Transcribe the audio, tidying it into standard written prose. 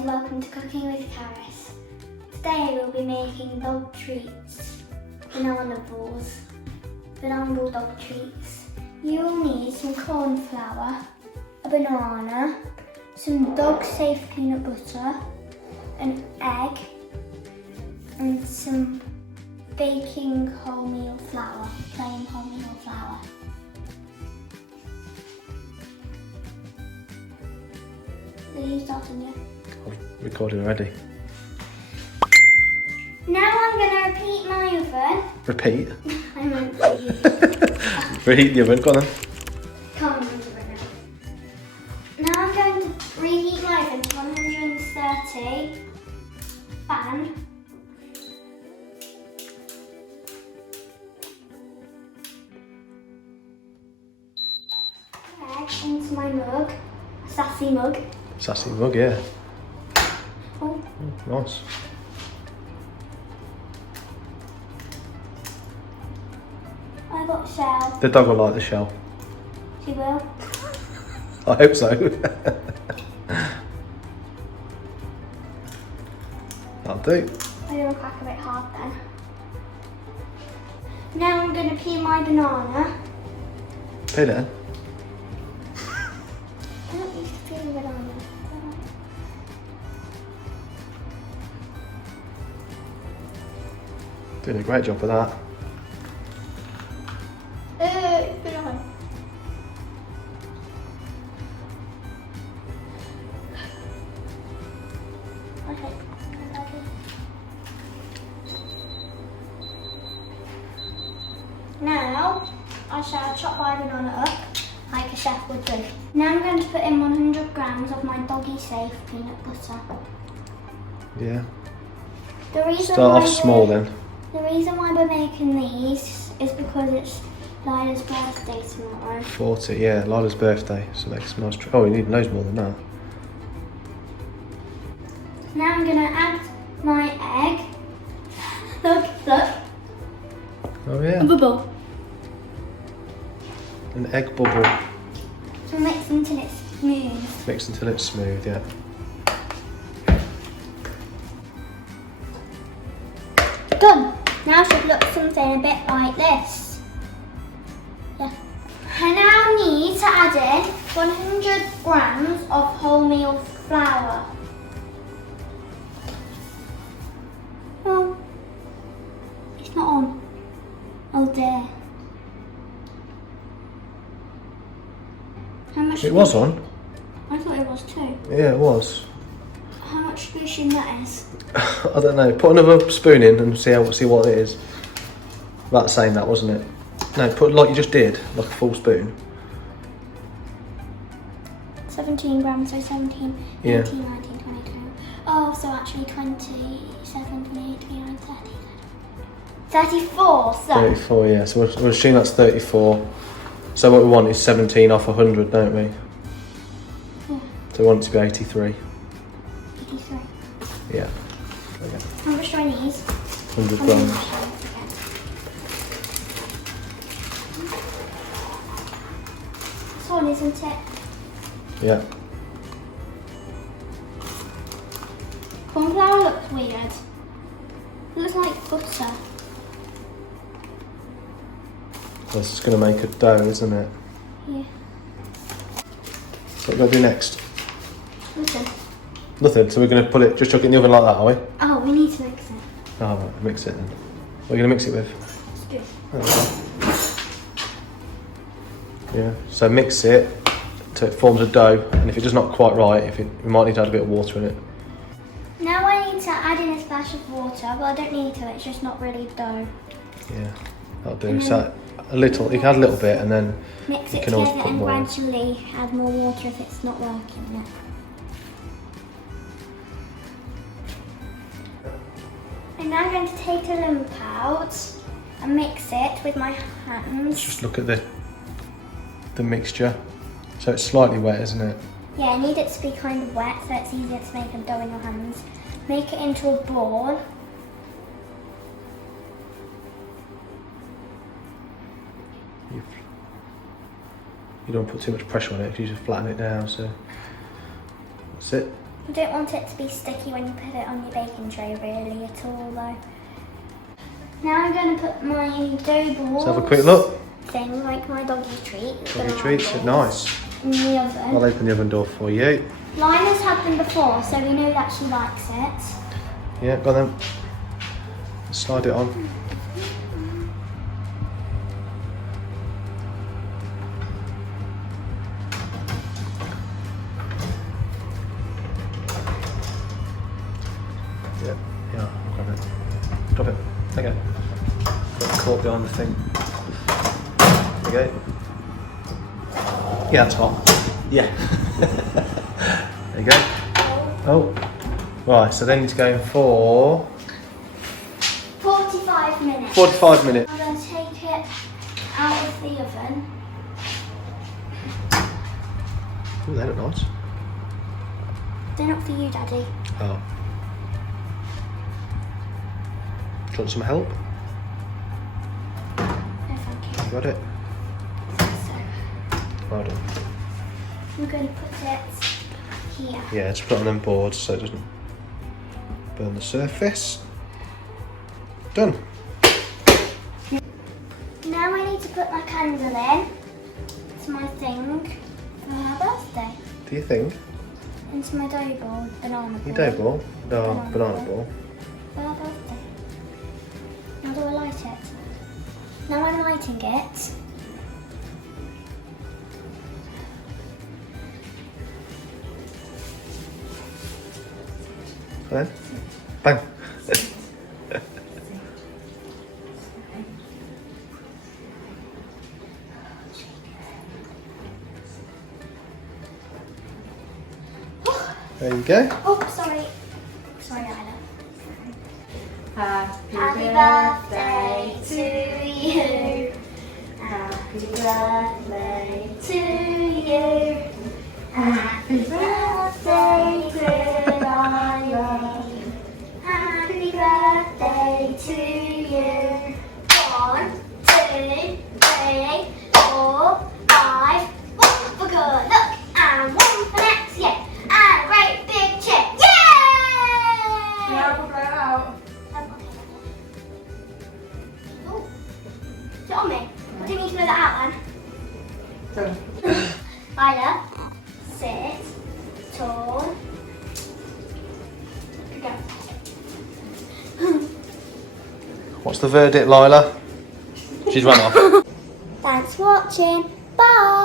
and welcome to Cooking with Caris. Today we'll be making dog treats, banana ball dog treats. You will need some corn flour, a banana, some dog safe peanut butter, an egg and some baking wholemeal flour, plain wholemeal flour. Are you starting yet? I've recorded already. Now I'm going to repeat my oven. Repeat? I meant to. Reheat the oven, go on then. Come on, now I'm going to reheat my oven to 130 fan. Egg into my mug, a sassy mug. Sassy mug, yeah. Oh. Nice. I got shell. The dog will like the shell. She will. I hope so. That'll do. I'm going to crack a bit hard then. Now I'm going to peel my banana. Peel it. I don't used to peel the banana. Doing a great job with that. It's been on. Okay. Now I shall chop my banana up like a chef would do. Now I'm going to put in 100 grams of my doggy safe peanut butter. Yeah. The reason Start off small then. The reason why we're making these is because it's Lila's birthday tomorrow. 40, yeah, Lila's birthday, so make some nice oh, we need loads more than that. Now I'm going to add my egg. Look. Oh yeah. A bubble. An egg bubble. So mix until it's smooth. Mix until it's smooth, yeah. Done. Now it should look something a bit like this. Yeah. I now need to add in 100 grams of wholemeal flour. Oh, it's not on. Oh dear. How much? It was on. I thought it was too. Yeah, it was. How much squishing that is? I don't know. Put another spoon in and see what it is. That's saying that, wasn't it? No, put like you just did, like a full spoon. 17 grams, so 17, Yeah. 18, 19, 20, 21. Oh, so actually 27, 28, 29, 30. 34, so. 34, yeah. So we'll assume that's 34. So what we want is 17 off 100, don't we? Yeah. So we want it to be 83. 83. Yeah. How much do I need? 100 grams. This one, isn't it? Yeah. Cornflour looks weird. It looks like butter. This is going to make a dough, isn't it? Yeah. So what are we going to do next? Listen. Nothing. So we're going to put it, just chuck it in the oven like that, are we? Oh, we need to mix it. Oh, right, mix it then. What are you going to mix it with? Let's do it. Yeah. So mix it till it forms a dough, and if it's just not quite right, we might need to add a bit of water in it. Now I need to add in a splash of water. Well, I don't need to, it's just not really dough. Yeah, that'll do. So a little, you can add a little bit, and then Mix you it can always together put and more. gradually add more water if it's not working yet. And now I'm going to take a lump out and mix it with my hands. Just look at the mixture. So it's slightly wet, isn't it? Yeah, I need it to be kind of wet so it's easier to make a dough in your hands. Make it into a ball. You don't put too much pressure on it if you just flatten it down. So that's it. You don't want it to be sticky when you put it on your baking tray really at all though. Now I'm going to put my dough balls. Let's have a quick look. Thing like my doggy treat. Doggy treats, nice. In the oven. I'll open the oven door for you. Lila's had them before, so we know that she likes it. Yeah, got them. Slide it on. Yeah, I'll grab it. Drop it. Okay. Got caught behind the thing. There you go. Yeah, that's hot. Yeah. There you go. Oh. Right, so then it's going for 45 minutes. 45 minutes. I'm going to take it out of the oven. Ooh, they look nice. They're not for you, Daddy. Oh. Do you want some help? No, thank you. Got it? So, Well done. I'm going to put it here. Yeah, just put it on them boards so it doesn't burn the surface. Done. Now I need to put my candle in. It's my thing for her birthday. Do you think? Into my dough ball, banana ball. Your dough ball? No, banana ball. For her birthday. How do I light it? Now I'm lighting it. Then, bang. There you go. Oh, sorry. Sorry, Isla. Happy birthday to you. Happy birthday to you. Happy birthday, Lila. Happy birthday to you. 1, 2, 3, 4, 5. 1 for good luck and 1 for next year. And a great big cheer. Yay! Now we'll blow it out. Oh, is it on me? I didn't need to blow that out then. Done. Ida, sit, tall. Go. What's the verdict, Lila? She's run off. Thanks for watching. Bye.